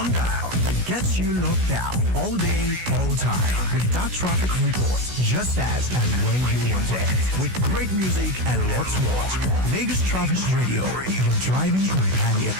one dial that gets you locked down all day, all time. With that traffic report, just as and when you want it. With great music and lots more. Lagos Traffic Radio, your driving companion.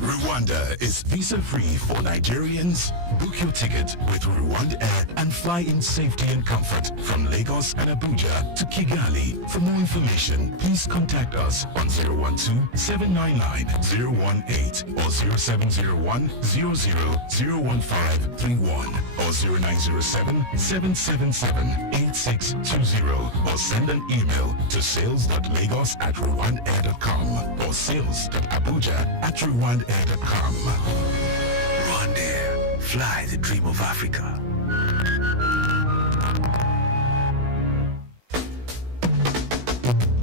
Rwanda is visa-free for Nigerians. Book your ticket with Rwanda Air and fly in safety and comfort from Lagos and Abuja to Kigali. For more information, please contact us on 012-799-018 or 0701-00-01531 or 0907-777-8620 or send an email to sales.lagos@rwandair.com or sales.abuja@rwandair.com. Rwanda, fly the dream of Africa.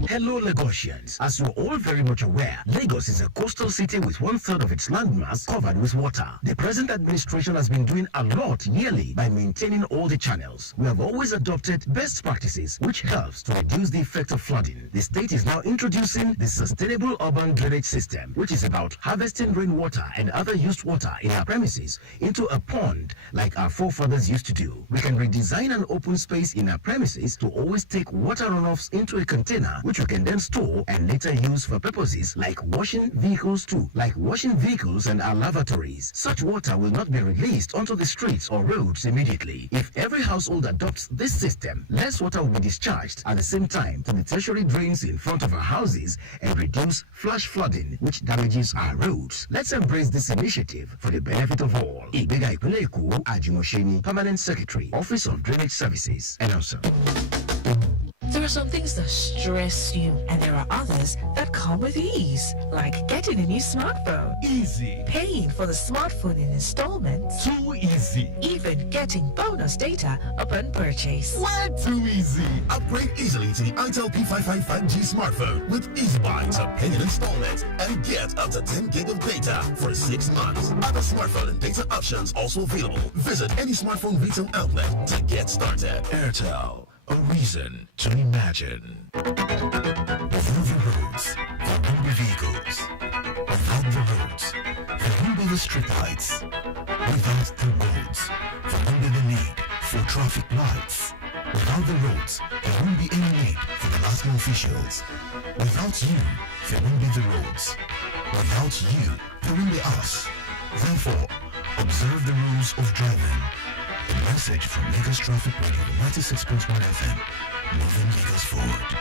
Hello Lagosians. As you're all very much aware, Lagos is a coastal city with 1/3 of its landmass covered with water. The present administration has been doing a lot yearly by maintaining all the channels. We have always adopted best practices which helps to reduce the effect of flooding. The state is now introducing the Sustainable Urban Drainage System, which is about harvesting rainwater and other used water in our premises into a pond like our forefathers used to do. We can redesign an open space in our premises to always take water runoffs into a container which we can then store and later use for purposes like washing vehicles and our lavatories. Such water will not be released onto the streets or roads immediately. If every household adopts this system, less water will be discharged at the same time to the tertiary drains in front of our houses and reduce flash flooding which damages our roads. Let's embrace this initiative for the benefit of all. Ibega Ikuleku Ajimosheni, Permanent Secretary, Office of Drainage Services, announcer. There are some things that stress you, and there are others that come with ease, like getting a new smartphone. Easy. Paying for the smartphone in installments. Too easy. Even getting bonus data upon purchase. Way too easy. Upgrade easily to the Itel P55 5G smartphone with Easy Buy to pay in installments and get up to 10 gig of data for 6 months. Other smartphone and data options also available. Visit any smartphone retail outlet to get started. Airtel, a reason to imagine. Without the roads, there won't be vehicles. Without the roads, there won't be the streetlights. Without the roads, there won't be the need for traffic lights. Without the roads, there won't be any need for the last officials. Without you, there won't be the roads. Without you, there won't be us. Therefore, observe the rules of driving. A message from Lagos Traffic Radio 96.1 FM, moving Lagos forward.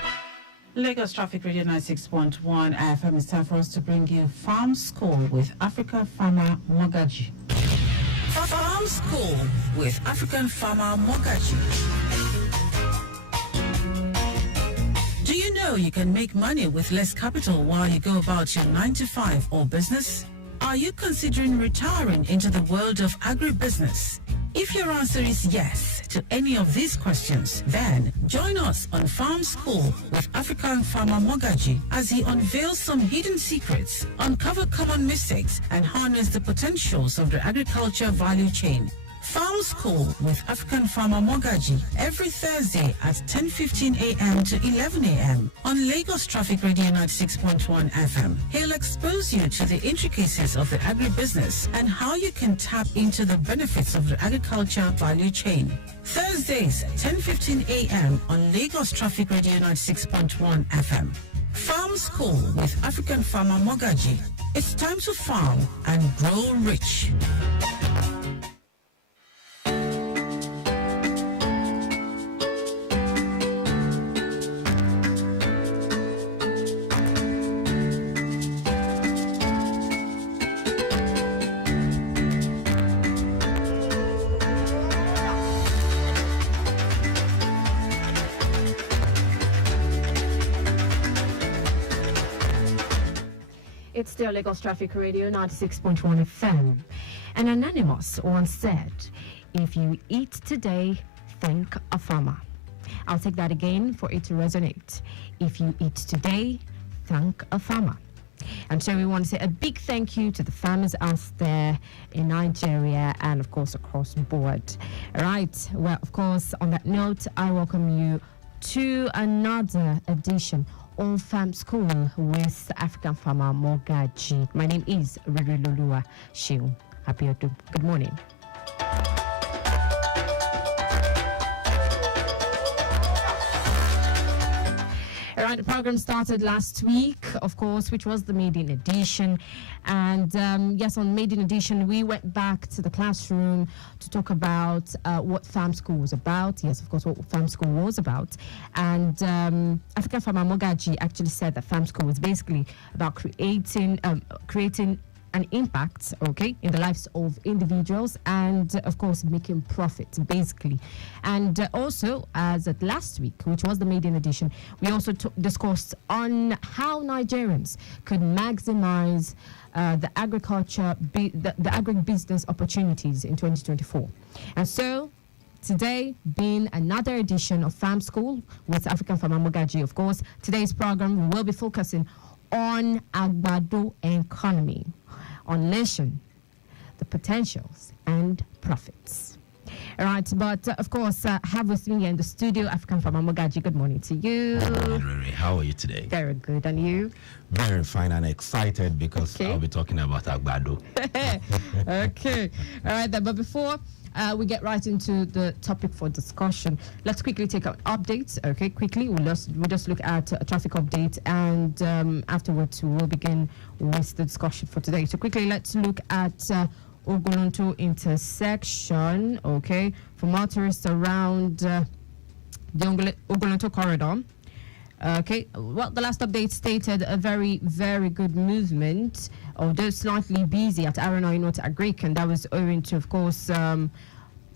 Lagos Traffic Radio 96.1 FM. It's time for us to bring you Farm School with African farmer Mogaji. Farm School with African farmer Mogaji. Do you know you can make money with less capital while you go about your 9 to 5 or business? Are you considering retiring into the world of agribusiness? If your answer is yes to any of these questions, then join us on Farm School with African farmer Mogaji as he unveils some hidden secrets, uncover common mistakes, and harness the potentials of the agriculture value chain. Farm School with African farmer Mogaji every Thursday at 10:15 a.m. to 11 a.m. on Lagos Traffic Radio 96.1 FM. He'll expose you to the intricacies of the agribusiness and how you can tap into the benefits of the agriculture value chain. Thursdays, 10:15 a.m. on Lagos Traffic Radio 96.1 FM. Farm School with African farmer Mogaji. It's time to farm and grow rich. It's still Lagos Traffic Radio 96.1 FM. An anonymous once said, if you eat today, thank a farmer. I'll take that again for it to resonate. If you eat today, thank a farmer. And so we want to say a big thank you to the farmers out there in Nigeria and, of course, across the board. Right. Well, of course, on that note, I welcome you to another edition on Farm School with African farmer Mogaji. My name is Riri Lolua Shiu. Happy to good morning. All right, the program started last week, of course, which was the maiden edition. And yes, on maiden edition, we went back to the classroom to talk about what Farm School was about. Yes, of course, what Farm School was about. And African farmer Mogaji actually said that Farm School was basically about creating an impact, okay, in the lives of individuals and, of course, making profit, basically. And also, as at last week, which was the maiden edition, we also discussed on how Nigerians could maximize the agribusiness opportunities in 2024. And so, today being another edition of Farm School with African farmer Mogaji, of course, today's program will be focusing on Agbado economy, unleashing the potentials and profits. All right, but of course, have with me in the studio African farmer Mogaji. Good morning to you. Good morning, Riri. How are you today? Very good, and you? Very fine and excited because I'll be talking about Agbado. Okay, all right then. But before we get right into the topic for discussion, let's quickly take out updates. Okay, quickly we'll just look at a traffic update, and afterwards we'll begin with the discussion for today. So quickly, let's look at Ogolonto intersection. Okay, for motorists around the Ogolonto corridor. Okay, well, the last update stated a very, very good movement, although slightly busy at Aranoy North Agric, and that was owing to, of course,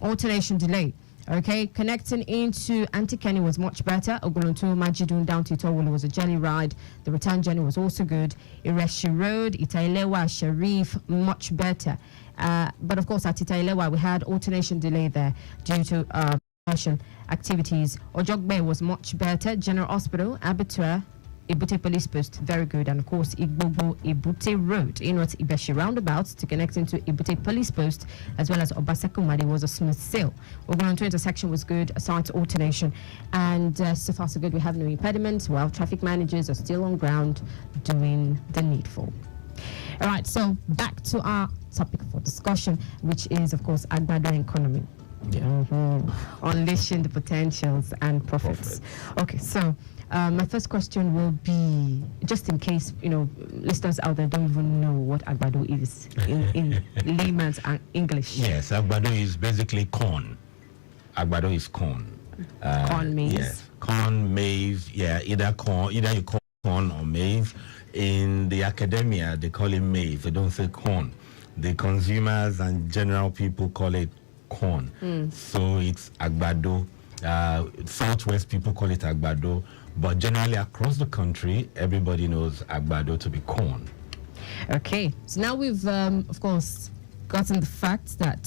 alternation delay. Okay, connecting into Antikeni was much better. Ogolonto Majidun down to Itowolo was a jelly ride. The return journey was also good. Ireshi Road, Itailewa, Sharif, much better. But of course, at Itailewa, we had alternation delay there due to activities. Ojogbe was much better. General Hospital, Abattoir, Ebute Police Post, very good. And of course, Igbobo Ebute Road, Inward Ibeshi roundabout to connect into Ebute Police Post, as well as Obasekumadi was a smooth sail. Ogolonto intersection was good, aside alternation. And so far so good, we have no impediments, while traffic managers are still on ground doing the needful. All right, so back to our topic for discussion, which is, of course, Agbado economy. Yeah. Unleashing the potentials and profits. Okay, so my first question will be, just in case listeners out there don't even know what Agbado is in layman's English. Yes, Agbado is basically corn. Agbado is corn. Corn, maize. Yes, corn, maize. Yeah, either you call corn or maize. In the academia, they call it maize. They don't say corn. The consumers and general people call it corn. So it's Agbado. Southwest people call it Agbado, but generally across the country, everybody knows Agbado to be corn. Okay, so now we've, of course, gotten the fact that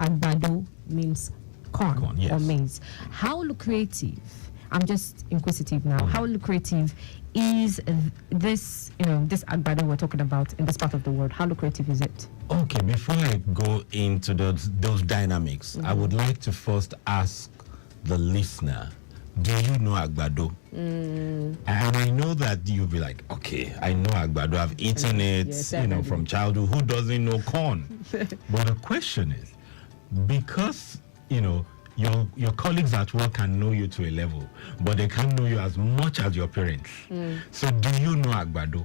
Agbado means corn yes. or maize. How lucrative, I'm just inquisitive now, how lucrative is this, this Agbado we're talking about in this part of the world? How lucrative is it? Okay, before I go into those dynamics, I would like to first ask the listener, do you know Agbado? And I know that you'll be like, okay, I know Agbado, I've eaten it, yes, from childhood. Who doesn't know corn? But the question is, because, your colleagues at work can know you to a level, but they can't know you as much as your parents. So do you know Agbado?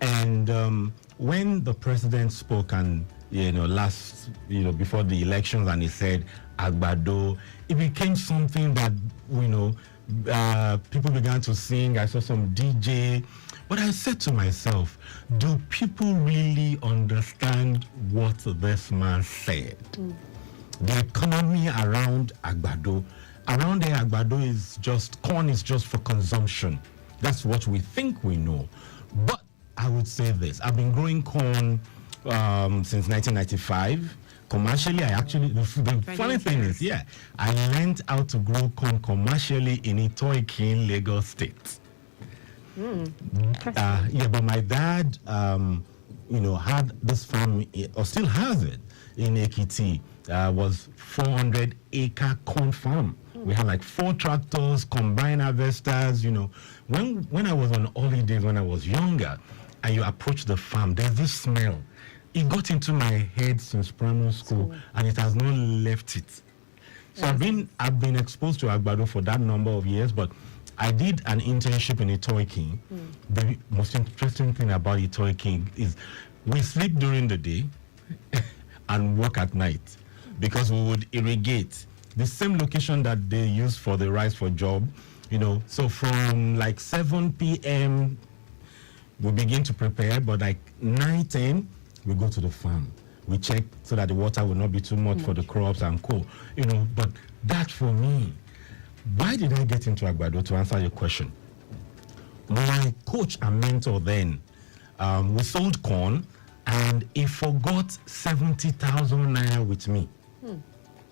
And when the president spoke and, last, before the elections, and he said Agbado, it became something that, people began to sing. I saw some DJ. But I said to myself, do people really understand what this man said? The economy around Agbado, around there, Agbado is just, corn is just for consumption. That's what we think we know. But I would say this, I've been growing corn since 1995. Commercially, I actually, the funny thing is, I learned how to grow corn commercially in Itoikin, Lagos State. But my dad, had this farm, or still has it, in Ekiti. Was 400-acre corn farm. We had like 4 tractors, combine harvesters, when I was on holidays when I was younger, and you approach the farm, there's this smell. It got into my head since primary school, and it has not left it. So I've been exposed to Agbado for that number of years, but I did an internship in Itoy King. The most interesting thing about Itoy King is we sleep during the day and work at night, because we would irrigate the same location that they use for the rice for job, So from like 7 p.m. we begin to prepare, but like 9, 10, we go to the farm. We check so that the water will not be too much for the crops and co. But that for me, why did I get into Agbado? To answer your question, my coach and mentor then, we sold corn, and he forgot 70,000 naira with me.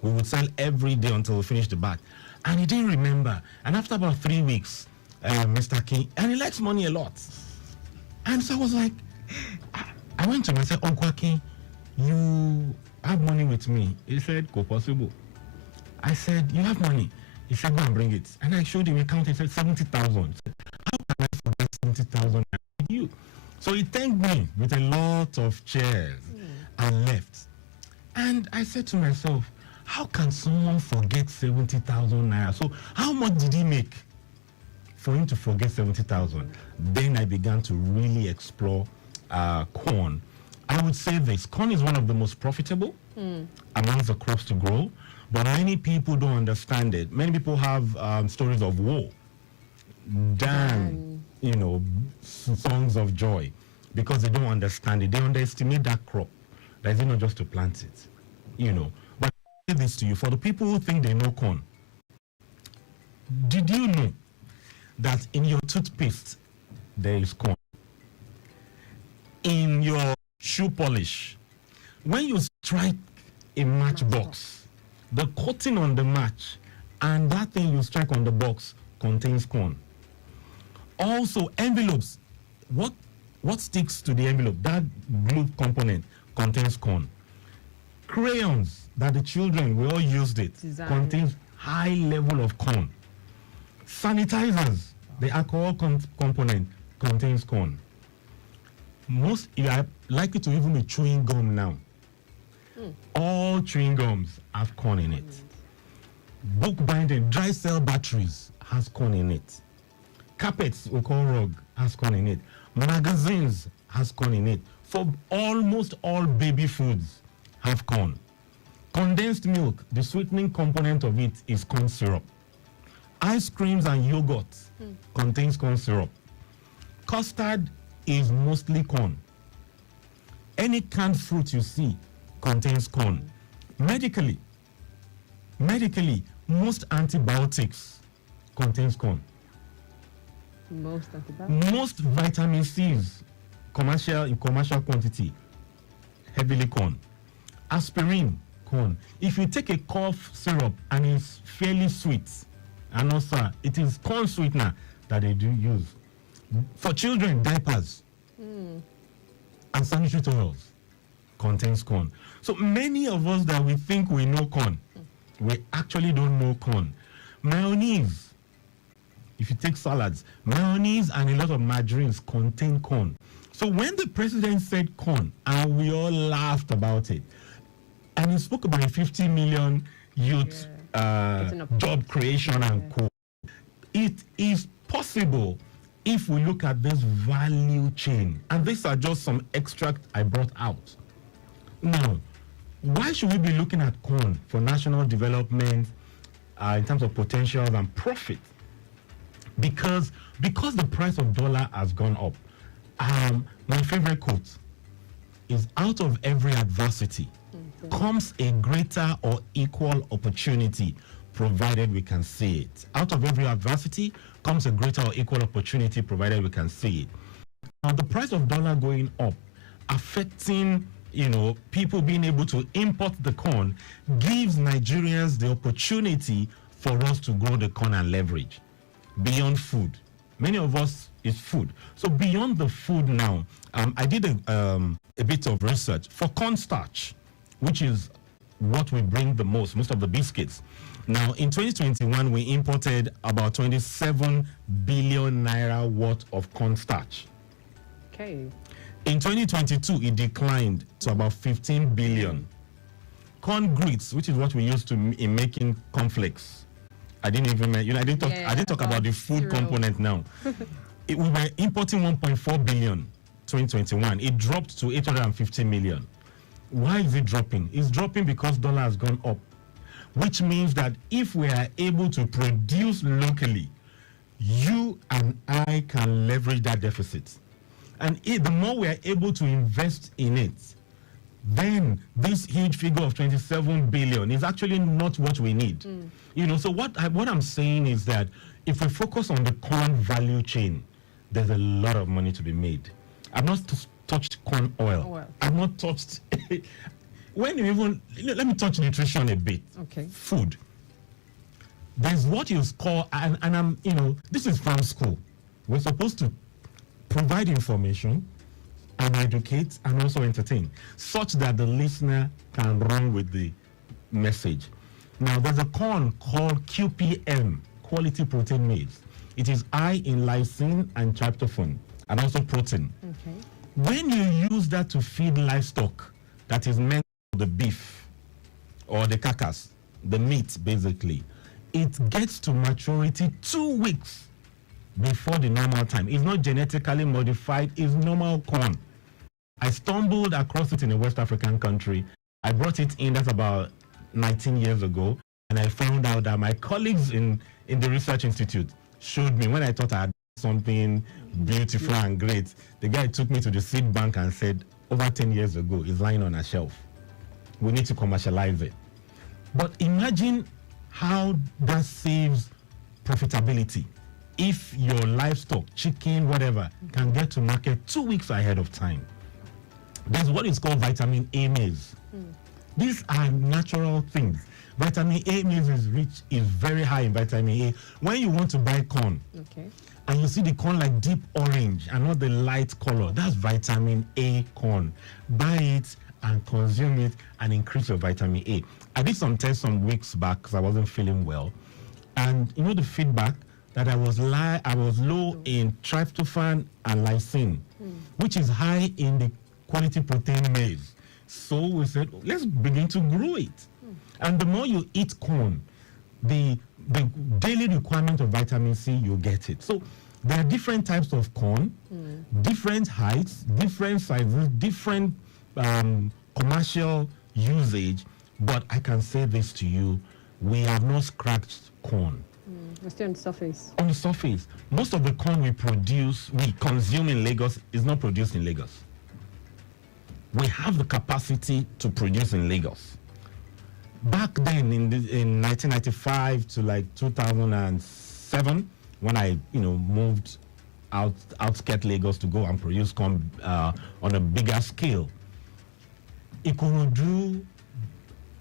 We would sell every day until we finished the bag, and he didn't remember. And after about 3 weeks, Mr. King, and he likes money a lot, and so I was like, I went to him and said, Uncle King, you have money with me. He said, go possible. I said, you have money. He said, go and bring it. And I showed him a count. He said, 70,000. How can I forget 70,000 with you? So he thanked me with a lot of cheers and left. And I said to myself, how can someone forget 70,000 naira? So how much did he make for him to forget 70,000? Then I began to really explore corn. I would say this: corn is one of the most profitable amongst the crops to grow, but many people don't understand it. Many people have stories of woe, songs of joy, because they don't understand it. They underestimate that crop. That is not just to plant it, But I say this to you, for the people who think they know corn, did you know that in your toothpaste there is corn? In your shoe polish, when you strike a matchbox, the coating on the match and that thing you strike on the box contains corn. Also, envelopes, what sticks to the envelope, that glue component contains corn. Crayons that the children, we all used it, contains high level of corn. Sanitizers, the alcohol component contains corn. Most, you are likely to even be chewing gum now. All chewing gums have corn in it. Book binding, dry cell batteries has corn in it. Carpets, we call rug, has corn in it. Magazines has corn in it. For almost all baby foods have corn. Condensed milk, the sweetening component of it is corn syrup. Ice creams and yogurt contains corn syrup. Custard is mostly corn. Any canned fruit you see contains corn. Medically, most antibiotics contains corn. Most vitamin C's, in commercial quantity, heavily corn. Aspirin, corn. If you take a cough syrup and it's fairly sweet, and also it is corn sweetener that they do use. For children, diapers and sanitary towels contains corn. So many of us that we think we know corn, we actually don't know corn. Mayonnaise, if you take salads, mayonnaise and a lot of margarines contain corn. So when the president said corn, and we all laughed about it, and he spoke about 50 million youth job creation and co. It is possible if we look at this value chain. And these are just some extract I brought out. Now, why should we be looking at corn for national development in terms of potential and profit? Because the price of dollar has gone up. My favorite quote is, out of every adversity comes a greater or equal opportunity, provided we can see it. Out of every adversity comes a greater or equal opportunity, provided we can see it. Now, the price of dollar going up, affecting, people being able to import the corn, gives Nigerians the opportunity for us to grow the corn and leverage beyond food. Many of us is food. So beyond the food now, I did a bit of research for cornstarch, which is what we bring the most of the biscuits. Now, in 2021, we imported about 27 billion naira worth of cornstarch. Okay. In 2022, it declined to about 15 billion. Corn grits, which is what we use in making cornflakes. I didn't even, I didn't talk about the food component now. We were importing 1.4 billion 2021. It dropped to 850 million. Why is it dropping? It's dropping because dollar has gone up, which means that if we are able to produce locally, you and I can leverage that deficit. And the more we are able to invest in it, then this huge figure of 27 billion is actually not what we need. So what I'm saying is that if we focus on the corn value chain, there's a lot of money to be made. I've not touched corn oil. I've not touched when you even let me touch nutrition a bit. Okay. Food. There's what you call and I'm this is farm school. We're supposed to provide information and educate and also entertain, such that the listener can run with the message. Now, there's a corn called QPM, quality protein maize. It is high in lysine and tryptophan, and also protein. Okay. When you use that to feed livestock, that is meant for the beef or the carcass, the meat basically, it gets to maturity 2 weeks before the normal time. It's not genetically modified, it's normal corn. I stumbled across it in a West African country. I brought it in, that's about 19 years ago, and I found out that my colleagues in the research institute showed me when I thought I had something beautiful and great. The guy took me to the seed bank and said, over 10 years ago, it's lying on a shelf. We need to commercialize it. But imagine how that saves profitability. If your livestock, chicken, whatever, can get to market 2 weeks ahead of time. There's what is called vitamin A maize. These are natural things. Vitamin A maize is very high in vitamin A. When you want to buy corn, and you see the corn like deep orange and not the light color, that's vitamin A corn. Buy it and consume it and increase your vitamin A. I did some tests some weeks back because I wasn't feeling well. And the feedback that I was low in tryptophan and lysine, which is high in the quality protein maize. So we said, let's begin to grow it. And the more you eat corn, the daily requirement of vitamin C, you get it. So there are different types of corn, different heights, different sizes, different commercial usage. But I can say this to you, we have not scratched corn. We're still on the surface. On the surface. Most of the corn we consume in Lagos is not produced in Lagos. We have the capacity to produce in Lagos. Back then, in 1995 to like 2007, when I moved outskirt Lagos to go and produce corn on a bigger scale, Ikorodu,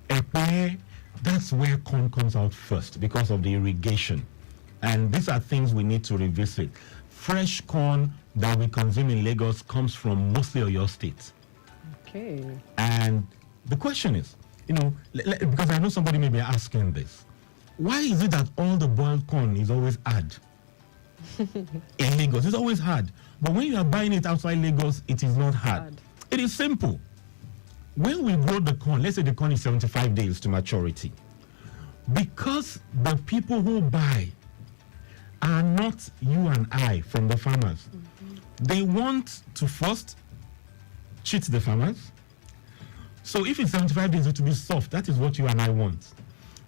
Epe, that's where corn comes out first because of the irrigation. And these are things we need to revisit. Fresh corn that we consume in Lagos comes from mostly Oyo State. Okay. And the question is, because I know somebody may be asking this, why is it that all the boiled corn is always hard? In Lagos, it's always hard. But when you are buying it outside Lagos, it is not hard. It is simple. When we grow the corn, let's say the corn is 75 days to maturity, because the people who buy are not you and I from the farmers. They want to first cheat the farmers. So if it's 75 days, it will be soft. That is what you and I want.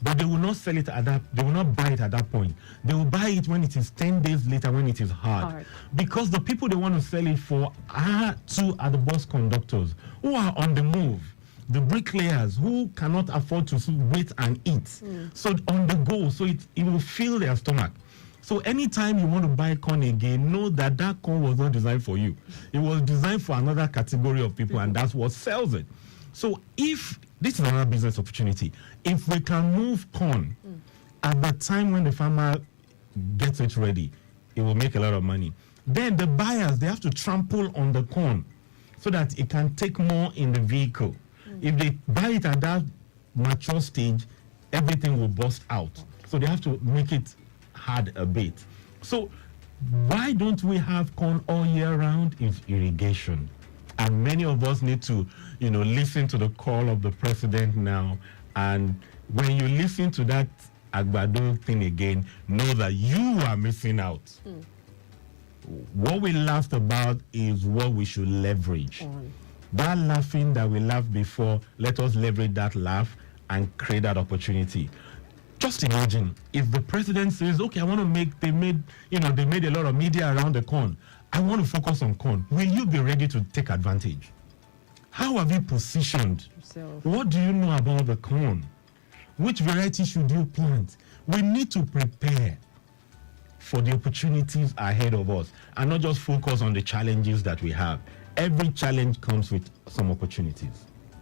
But they will not sell it they will not buy it at that point. They will buy it when it is 10 days later, when it is hard. Because the people they want to sell it for are the bus conductors who are on the move, the bricklayers who cannot afford to wait and eat. So on the go, so it will fill their stomach. So anytime you want to buy corn again, know that corn was not designed for you. It was designed for another category of people, and that's what sells it. So if this is another business opportunity, if we can move corn at the time when the farmer gets it ready, it will make a lot of money. Then the buyers, they have to trample on the corn so that it can take more in the vehicle. If they buy it at that mature stage, everything will burst out. So they have to make it hard a bit. So why don't we have corn all year round? Is irrigation. And many of us need to, listen to the call of the president now. And when you listen to that Agbado thing again, know that you are missing out. What we laughed about is what we should leverage. That laughing that we laughed before, let us leverage that laugh and create that opportunity. Just imagine if the president says, okay, I want to they made a lot of media around the corn. I want to focus on corn. Will you be ready to take advantage? How have you positioned? What do you know about the corn? Which variety should you plant? We need to prepare for the opportunities ahead of us and not just focus on the challenges that we have. Every challenge comes with some opportunities.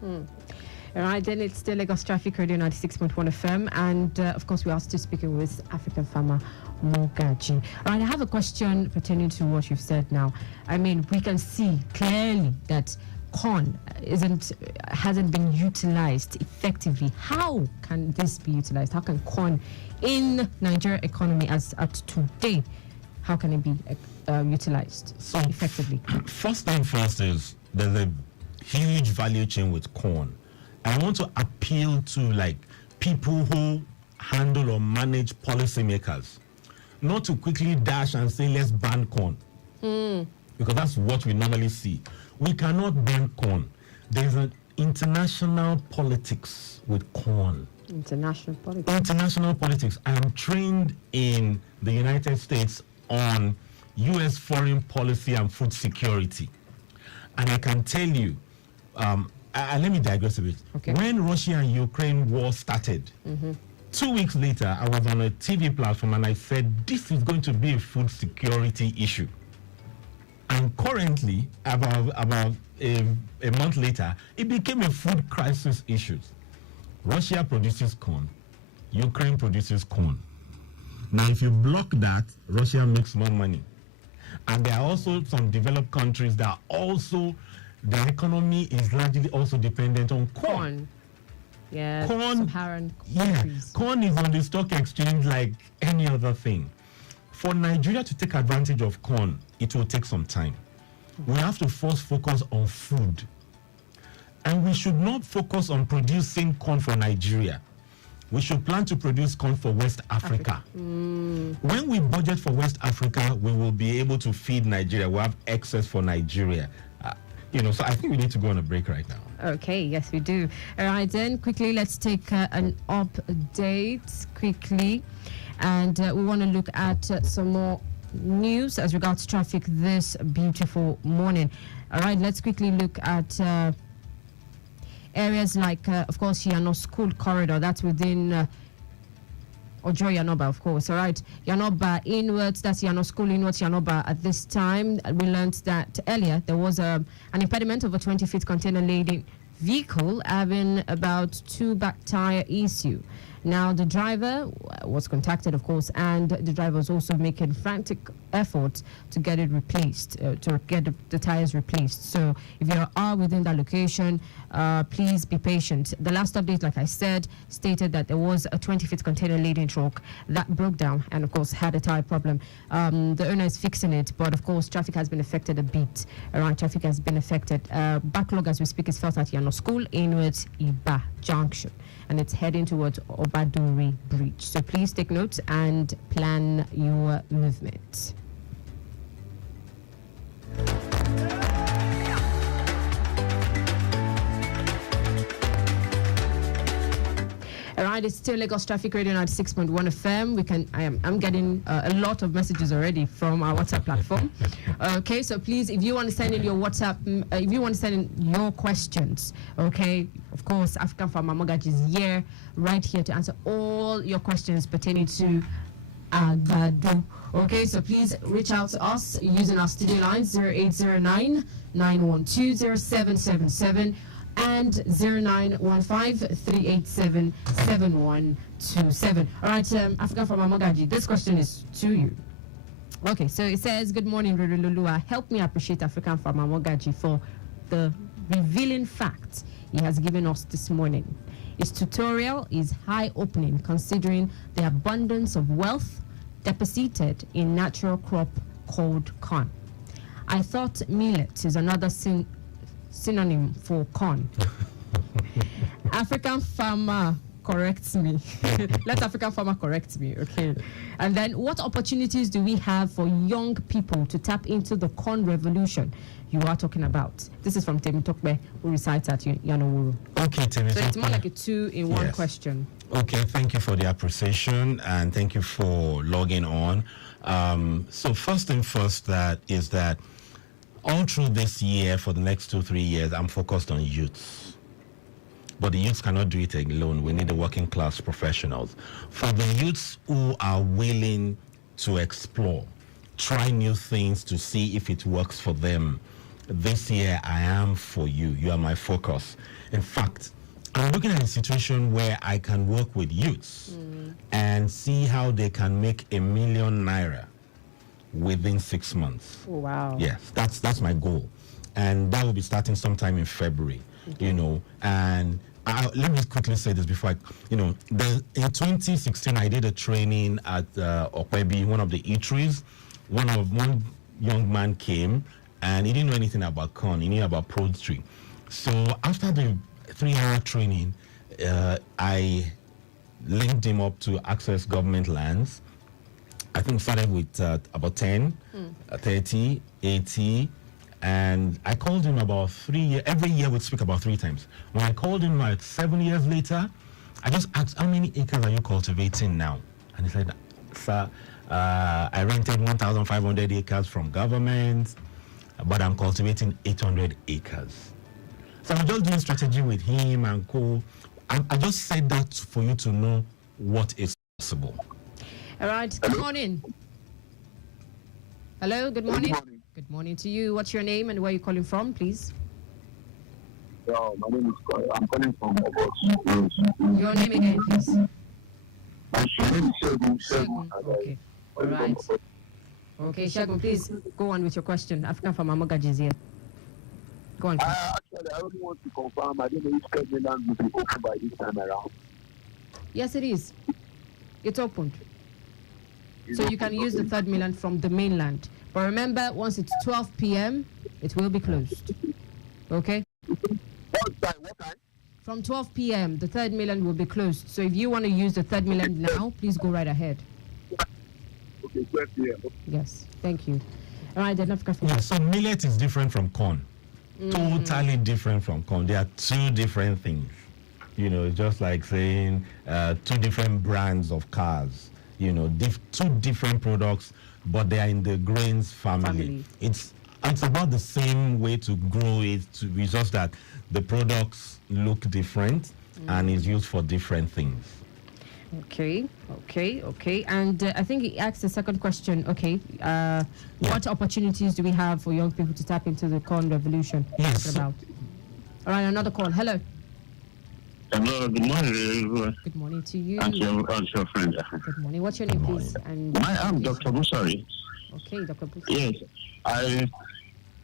All right, then it's still Lagos Traffic Radio 96.1 FM, and of course we are still speaking with African farmer Mogaji. All right, I have a question pertaining to what you've said now. I mean, we can see clearly that corn hasn't been utilized effectively. How can this be utilized? How can corn in Nigeria economy as at today, how can it be utilized so effectively? First thing first is there's a huge value chain with corn. I want to appeal to people who handle or manage policymakers, not to quickly dash and say let's ban corn, because that's what we normally see. We cannot ban corn. There's an international politics with corn. International politics. International politics. I am trained in the United States on U.S. foreign policy and food security, and I can tell you. Let me digress a bit. Okay. When Russia and Ukraine war started, 2 weeks later, I was on a TV platform and I said, this is going to be a food security issue. And currently, about a month later, it became a food crisis issue. Russia produces corn. Ukraine produces corn. Now, if you block that, Russia makes more money. And there are also some developed countries that also their economy is largely also dependent on corn. Yeah, corn, Saharan countries. Corn is on the stock exchange like any other thing. For Nigeria to take advantage of corn, it will take some time. We have to first focus on food. And we should not focus on producing corn for Nigeria. We should plan to produce corn for West Africa. When we budget for West Africa, we will be able to feed Nigeria. We'll have excess for Nigeria. So I think we need to go on a break right now. Okay, yes, we do. All right, then, quickly, let's take an update quickly. And we want to look at some more news as regards traffic this beautiful morning. All right, let's quickly look at areas like, of course, Yano School Corridor. That's within Ojo Yanoba, of course. All right, Yanoba inwards, that's Yano School inwards, Yanoba. At this time, we learned that earlier there was an impediment of a 20-feet container-laden vehicle having about 2 back tire issue. Now, the driver was contacted, of course, and the driver was also making frantic efforts to get it replaced, to get the tires replaced. So if you are within that location, please be patient. The last update, like I said, stated that there was a 20-foot container-laden truck that broke down and, of course, had a tire problem. The owner is fixing it, but, of course, traffic has been affected a bit. Around traffic has been affected. Backlog, as we speak, is felt at Yano School inwards Iba Junction, and it's heading towards Obaduri Bridge. So please take notes and plan your movement. All right, it's still Lagos Traffic Radio 96.1 FM. I'm getting a lot of messages already from our WhatsApp platform. Okay, so please, if you want to send in your WhatsApp, if you want to send in your questions, okay, of course, African Farmer Mogaji is here, right here to answer all your questions pertaining to Agbado. Okay, so please reach out to us using our studio lines 0809 912 0777 and 0915-387-7127. All right, African Farmer Mogaji, this question is to you. Okay, so it says, good morning, Lulua. Help me appreciate African Farmer Mogaji for the revealing fact he has given us this morning. His tutorial is eye-opening considering the abundance of wealth deposited in natural crop called corn. I thought millet is another synonym for corn. African farmer corrects me. Let African farmer correct me, okay? And then what opportunities do we have for young people to tap into the corn revolution you are talking about? This is from Temi Tokbe, who resides at Yanowuru. Okay, Temi. So it's more like a two-in-one Yes. question. Okay, thank you for the appreciation and thank you for logging on. So first thing first, that is that all through this year, for the next 2-3 years, I'm focused on youths. But the youths cannot do it alone. We need the working class professionals. For the youths who are willing to explore, try new things to see if it works for them, this year I am for you. You are my focus. In fact, I'm looking at a situation where I can work with youths and see how they can make ₦1 million within 6 months. Oh, wow. Yes, that's my goal, and that will be starting sometime in February. You know, and let me quickly say this before in 2016 I did a training at Okwebi, one of the eateries. One young man came and he didn't know anything about corn. He knew about poultry. So after the 3-hour training, I linked him up to access government lands. I think started with about 10, 30, 80, and I called him about 3 years. Every year we'd speak about 3 times. When I called him like 7 years later, I just asked, how many acres are you cultivating now? And he said, sir, I rented 1,500 acres from government, but I'm cultivating 800 acres. So I'm just doing strategy with him and co. I just said that for you to know what is possible. All right, good morning. Hello, good morning. Good morning. Good morning to you. What's your name and where are you calling from, please? Yeah, my name is I'm calling from Mogaji. Your name again, please. My name is Shegun. Shegun. Okay. All right. Okay, Shegun, please go on with your question. African farmer Mogaji is here. Go on. Actually, I only want to confirm. I don't know if Kevin will be open by this time around. Yes, it is. It's opened. So you can use the 3rd mainland from the mainland. But remember, once it's 12 p.m., it will be closed. Okay? What time? From 12 p.m., the 3rd mainland will be closed. So if you want to use the 3rd mainland now, please go right ahead. Okay, 12 p.m. Yes, thank you. All right, then Africa. Yeah, so millet is different from corn. Totally different from corn. They are 2 different things. You know, just like saying 2 different brands of cars. You know, 2 different products, but they are in the grains family. It's about the same way to grow it. It's just that the products look different and is used for different things. Okay. And I think he asked the second question. Okay, what opportunities do we have for young people to tap into the corn revolution? Yes. About. All right, another call. Hello. Hello, good morning. Good morning to you. And your friend. Good morning. What's your name, please? And I'm Dr. Busari. Okay, Dr. Busi. Yes, I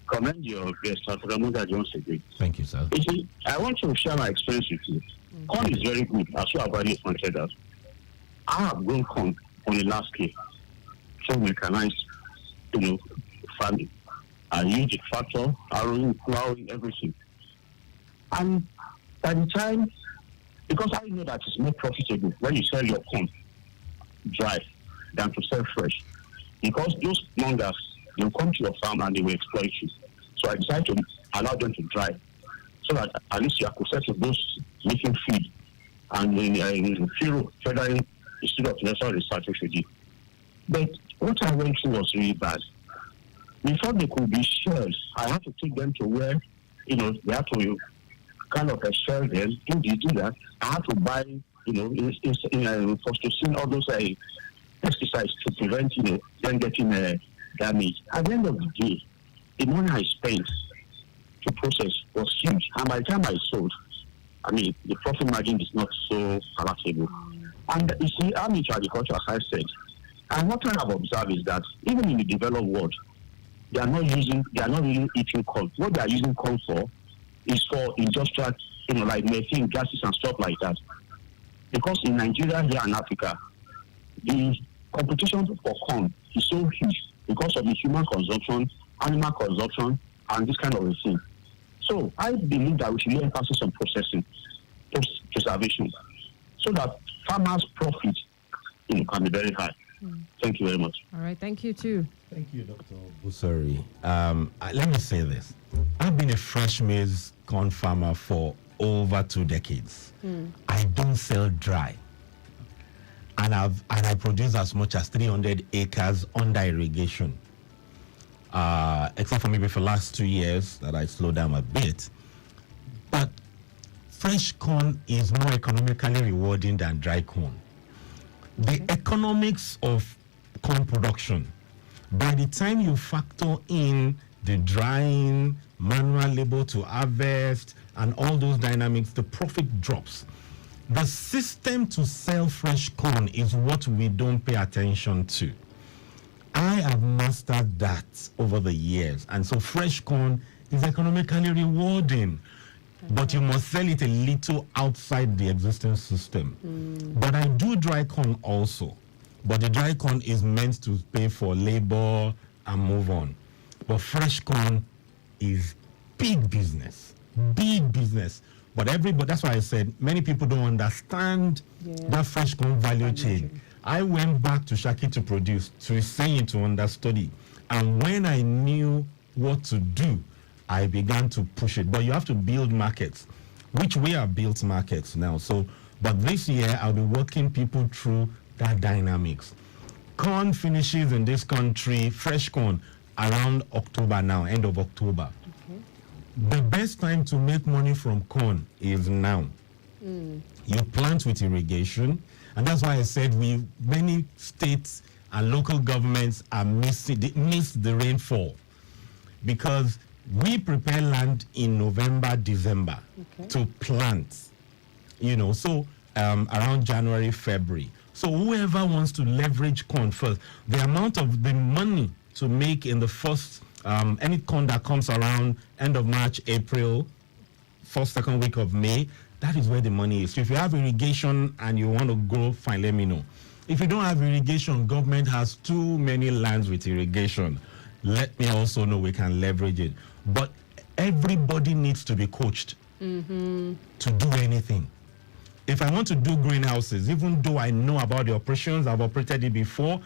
commend your guest, Dr. Mogaji, once again. Thank you, sir. You see, I want to share my experience with you. Corn is very good, as you have already pointed out. I have grown corn on a large scale, so mechanized, farming. I use the tractor, harrowing, plowing, everything. And by the time, because I know that it's more profitable when you sell your corn dry than to sell fresh. Because those mongers, they'll come to your farm and they will exploit you. So I decided to allow them to dry, so that at least you are processing those making feed and in feathering instead of necessary research should do. But what I went through was really bad. Before they could be shared, I had to take them to where, they have to kind of shell them, do that. I had to buy, phosphocin, all those pesticides to prevent, them getting damage. At the end of the day, the money I spent to process was huge. And by the time I sold, the profit margin is not so palatable. And you see, I'm into agriculture, as I said. And what I have observed is that even in the developed world, they are not really eating corn. What they are using corn for is for industrial, like methane gases and stuff like that. Because in Nigeria, here in Africa, the competition for corn is so huge because of the human consumption, animal consumption, and this kind of a thing. So I believe that we should lay emphasis on processing, preservation, so that farmers' profit can be very high. Thank you very much. All right, thank you too. Thank you, Dr. Busari. Let me say this. I've been a fresh maize corn farmer for over 2 decades. I don't sell dry. And I produce as much as 300 acres under irrigation. Except for maybe for the last 2 years that I slowed down a bit. But fresh corn is more economically rewarding than dry corn. The economics of corn production, by the time you factor in the drying, manual labor to harvest, and all those dynamics, the profit drops. The system to sell fresh corn is what we don't pay attention to. I have mastered that over the years, and so fresh corn is economically rewarding. But you must sell it a little outside the existing system. But I do dry corn also. But the dry corn is meant to pay for labor and move on. But fresh corn is big business. Big business. But that's why I said many people don't understand that fresh corn value chain. I went back to Shaki to produce, to Isenyi to understudy. And when I knew what to do, I began to push it. But you have to build markets, which we have built markets now. So, but this year I'll be working people through that dynamics. Corn finishes in this country, fresh corn, around October now, end of October. The best time to make money from corn is now. You plant with irrigation, and that's why I said many states and local governments are miss the rainfall, because we prepare land in November, December to plant, so around January, February. So whoever wants to leverage corn first, the amount of the money to make in the first, any corn that comes around end of March, April, first, second week of May, that is where the money is. So if you have irrigation and you want to grow, fine, let me know. If you don't have irrigation, government has too many lands with irrigation. Let me also know, we can leverage it. But everybody needs to be coached to do anything. If I want to do greenhouses, even though I know about the operations, I've operated it before,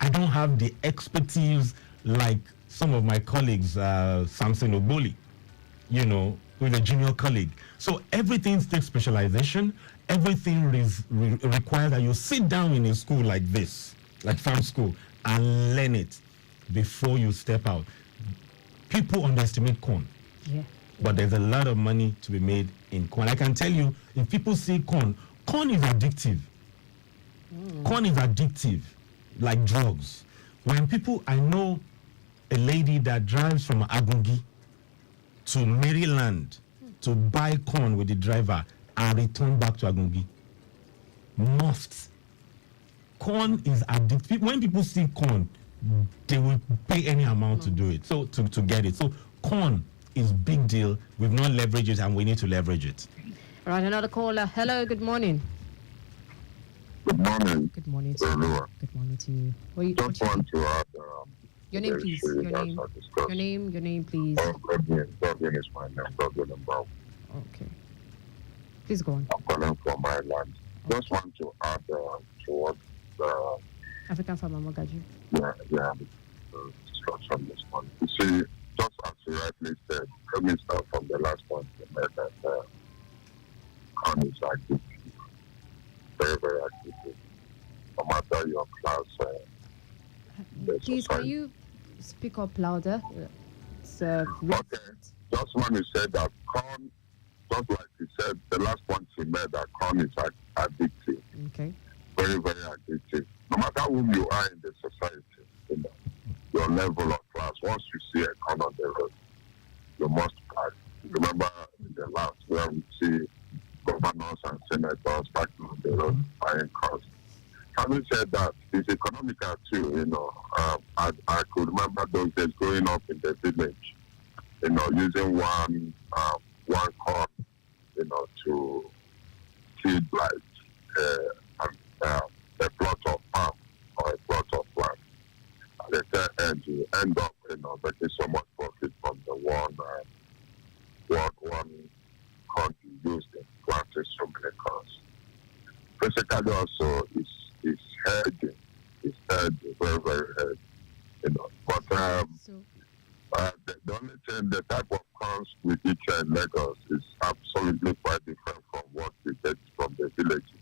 I don't have the expertise like some of my colleagues, Samson Oboli, with a junior colleague. So everything takes specialization. Everything requires that you sit down in a school like this, like farm school, and learn it before you step out. People underestimate corn, but there's a lot of money to be made in corn. I can tell you, if people see corn is addictive. Corn is addictive, like drugs. I know a lady that drives from Agungi to Maryland to buy corn with the driver and return back to Agungi. Must. Corn is addictive. When people see corn, they will pay any amount to do it, so to get it. So corn is big deal. We've not leveraged it, and we need to leverage it. All right, another caller. Hello, good morning. Good morning. Good morning to you. Good morning to you. Just want to add... your name, please. Your name, please. Godwin is my name. Godwin Mbao. Okay. Please go on. I'm calling from my land. Just want to add to what African farmer Mogaji. The discussion this morning. You see, just as you rightly said, let me start from the last point you made that corn is active. Very, very active. No matter your class. Please, can you speak up louder? Okay. Just when you said that corn, just like you said, the last point you made that corn is addictive. Okay. Very, very addictive. No matter who you are in the society, your level of class, once you see a corn on the road, you must buy. Remember in the last where we see governors and senators backing on the road buying cars. Having said that, it's economical too, I could remember those days growing up in the village, using one one corn, to feed like a plot of farm or a plot of land. At the tail end, you end up, making so much profit from the one corn you used in planting so many corns. Basically, also, is hedging. It's hedging, very, very hedging. But the only thing, the type of corns we eat here in Lagos is absolutely quite different from what we get from the villages.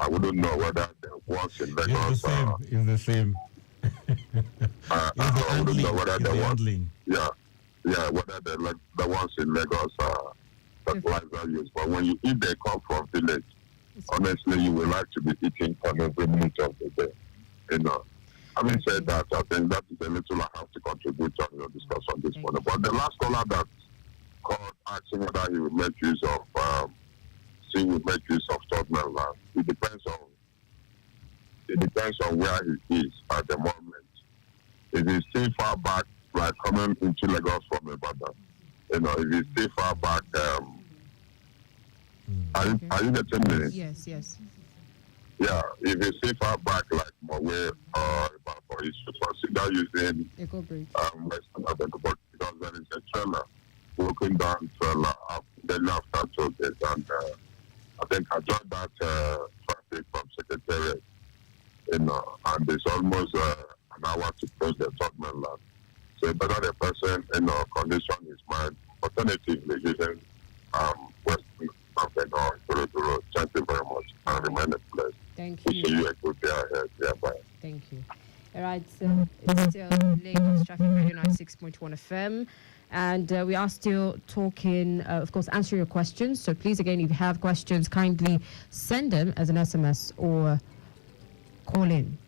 I wouldn't know whether the ones in Lagos are... It's the same. I wouldn't know whether the ones... handling. Yeah, whether the ones in Lagos are fertilizer used. But when you eat the corn from village, honestly, you will like to be eating corn every minute of the day. Having said that, I think that is a little I have to contribute on your discussion this morning. But the last caller that called asking whether he will make use of Tottenham land, it depends on where he is at the moment. If he's still far back, like coming into Lagos from Ibadan, if he's still far back, are you getting me? Yes. Yeah, if it's still far back, like Mowe or Ibadan, you should consider using Western Avenue, because there is a trailer, walking down trailer, then after toll gate, and I think I joined that traffic from Secretariat, and it's almost an hour to cross the Tottenham land. So better the person, condition his mind, alternatively using Western Avenue or Ikorodu Road. Thank you very much, and remain blessed. Thank We you. see you a good day ahead. Yeah, bye. Thank you. All right, it's still Lagos Traffic Radio 96.1 FM. And we are still talking, of course, answering your questions. So please, again, if you have questions, kindly send them as an SMS or call in.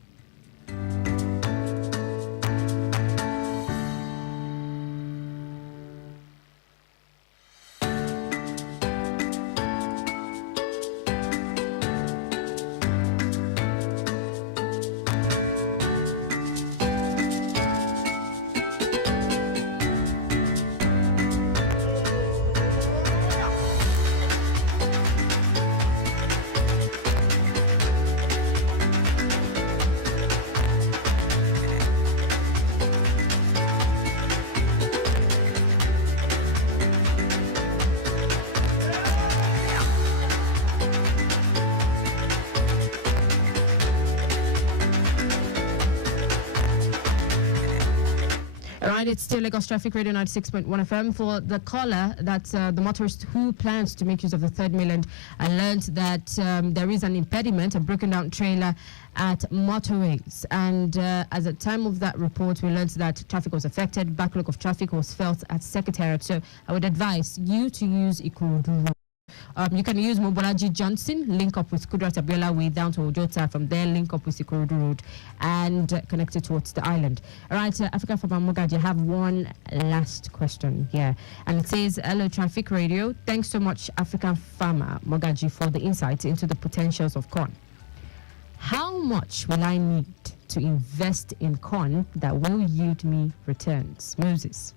It's still Lagos Traffic Radio 96.1 FM. For the caller, that's the motorist who plans to make use of the third mainland, I learned that there is an impediment, a broken down trailer at motorways. And at the time of that report, we learned that traffic was affected. Backlog of traffic was felt at Secretariat. So I would advise you to use Ikorodu Road. You can use Mogaji Johnson, link up with Kudrat Abiola way down to Ojota. From there, link up with Ikorodu Road and connect it towards the island. All right, Africa from Mogaji, I have one last question here. And it says, hello, Traffic Radio. Thanks so much, African farmer Mogaji, for the insight into the potentials of corn. How much will I need to invest in corn that will yield me returns? Moses.